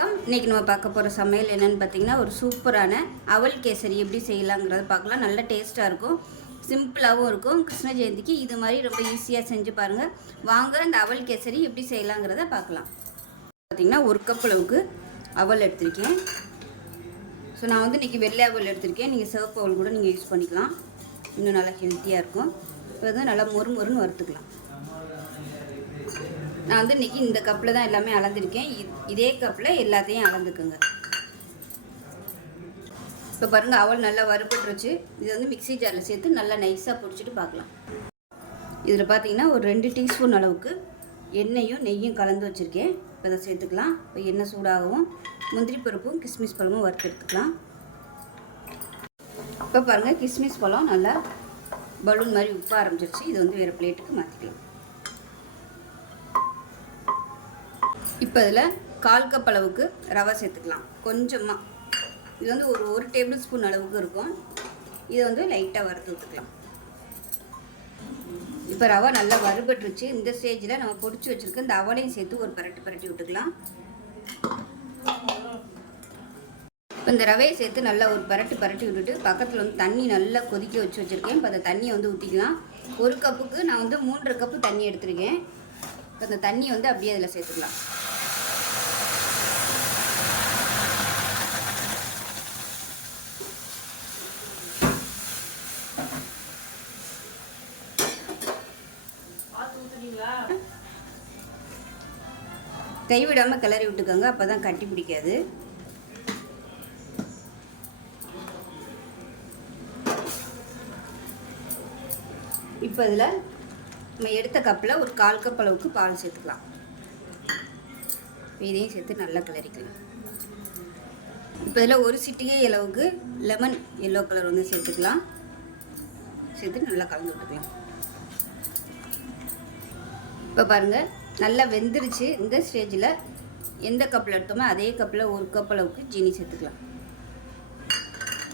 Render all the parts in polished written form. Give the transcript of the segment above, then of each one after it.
இன்றைக்கி நம்ம பார்க்க போகிற சமையல் என்னென்னு பார்த்தீங்கன்னா ஒரு சூப்பரான அவல் கேசரி எப்படி செய்யலாங்கிறத பார்க்கலாம். நல்ல டேஸ்ட்டாக இருக்கும், சிம்பிளாகவும் இருக்கும். கிருஷ்ண ஜெயந்திக்கு இது மாதிரி ரொம்ப ஈஸியாக செஞ்சு பாருங்கள். வாங்க அந்த அவல் கேசரி எப்படி செய்யலாங்கிறத பார்க்கலாம். பார்த்திங்கன்னா ஒரு கப் அளவுக்கு அவல் எடுத்திருக்கேன். ஸோ நான் இன்றைக்கி வெள்ளை அவல் எடுத்திருக்கேன். நீங்கள் சிவப்பு அவல் கூட நீங்கள் யூஸ் பண்ணிக்கலாம், இன்னும் நல்லா ஹெல்த்தியாக இருக்கும். இப்போ நல்லா மொறுன்னு வறுத்துக்கலாம். நான் இன்றைக்கி இந்த கப்பில் தான் எல்லாமே அளந்துருக்கேன். இதே கப்பில் எல்லாத்தையும் அளந்துக்குங்க. இப்போ பாருங்கள், அவல் நல்லா வறுபட்டுருச்சு. இது மிக்ஸி ஜாரில் சேர்த்து நல்லா நைஸாக பிடிச்சிட்டு பார்க்கலாம். இதில் பார்த்தீங்கன்னா ஒரு 2 டீஸ்பூன் அளவுக்கு எண்ணெயும் நெய்யும் கலந்து வச்சுருக்கேன். இப்போ அதை சேர்த்துக்கலாம். இப்போ எண்ணெய் சூடாகவும் முந்திரி பருப்பும் கிஸ்மிஸ் பழமும் வறுத்து எடுத்துக்கலாம். இப்போ பாருங்கள், கிஸ்மிஸ் பழம் நல்லா பலூன் மாதிரி உப்ப ஆரம்பிச்சிருச்சு. இது வேறு பிளேட்டுக்கு மாற்றிக்கலாம். இப்போ இதில் 1/4 கப் அளவுக்கு ரவை சேர்த்துக்கலாம். கொஞ்சமாக, இது ஒரு டேபிள் ஸ்பூன் அளவுக்கு இருக்கும். இதை லைட்டாக வறுத்து விட்டுக்கலாம். இப்போ ரவை நல்லா வறுபட்டுருச்சு. இந்த ஸ்டேஜில் நம்ம பொடிச்சு வச்சுருக்க இந்த அவலையும் சேர்த்து ஒரு பரட்டி விட்டுக்கலாம். இப்போ இந்த ரவையை சேர்த்து நல்லா ஒரு பரட்டி விட்டுட்டு பக்கத்தில் தண்ணி நல்லா கொதிக்க வச்சுருக்கேன். இப்போ அந்த தண்ணியை ஊற்றிக்கலாம். ஒரு கப்புக்கு நான் 3.5 கப்பு தண்ணி எடுத்துருக்கேன். இப்போ அந்த தண்ணியை அப்படியே அதில் சேர்த்துக்கலாம். கைவிடாமல் கிளறி விட்டுக்கோங்க, அப்போ தான் கட்டி பிடிக்காது. இப்போ இதில் நம்ம எடுத்த கப்பில் ஒரு 1/4 கப் அளவுக்கு பால் சேர்த்துக்கலாம். இதையும் சேர்த்து நல்லா கிளறிக்கலாம். இப்போ இதில் ஒரு சிட்டிகை அளவுக்கு லெமன் எல்லோ கலர் சேர்த்துக்கலாம். சேர்த்து நல்லா கலந்து விட்டுக்கலாம். இப்போ பாருங்கள், நல்லா வெந்துருச்சு. இந்த ஸ்டேஜில் எந்த கப்பில் எடுத்தோமோ அதே கப்பில் 1 கப் அளவுக்கு ஜீனி சேர்த்துக்கலாம்.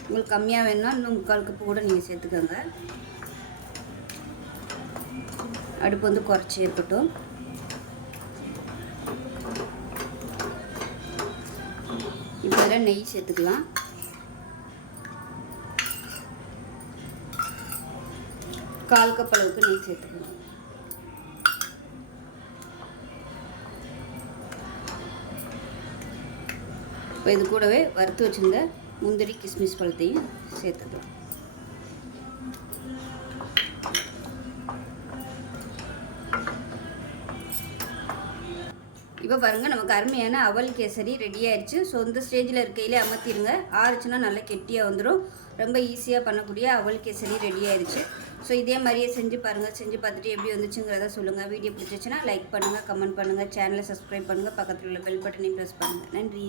உங்களுக்கு கம்மியாக வேணும்னா இன்னும் 3/4 கப்பு கூட நீங்கள் சேர்த்துக்கோங்க. அடுப்பு குறைச்சி இருக்கட்டும். இப்போ இதில் நெய் சேர்த்துக்கலாம். கால் கப் அளவுக்கு நெய் சேர்த்துக்கலாம். இப்போ இது கூடவே வறுத்து வச்சுருந்த முந்திரி கிஸ்மிஸ் பழத்தையும் சேர்த்துக்கலாம். இப்போ பாருங்கள், நமக்கு அருமையான அவல் கேசரி ரெடி ஆயிடுச்சு. ஸோ இந்த ஸ்டேஜில் இருக்கையிலே அமர்த்திடுங்க. ஆறுச்சுன்னா நல்லா கெட்டியாக வந்துடும். ரொம்ப ஈஸியாக பண்ணக்கூடிய அவல் கேசரி ரெடி ஆயிடுச்சு. ஸோ இதே மாதிரியே செஞ்சு பாருங்கள். செஞ்சு பார்த்துட்டு எப்படி வந்துச்சுங்கிறத சொல்லுங்கள். வீடியோ பிடிச்சிச்சுன்னா லைக் பண்ணுங்கள், கமெண்ட் பண்ணுங்கள், சேனலை சப்ஸ்கிரைப் பண்ணுங்கள், பக்கத்தில் உள்ள பெல் பட்டனையும் ப்ரெஸ் பண்ணுங்கள். நன்றி.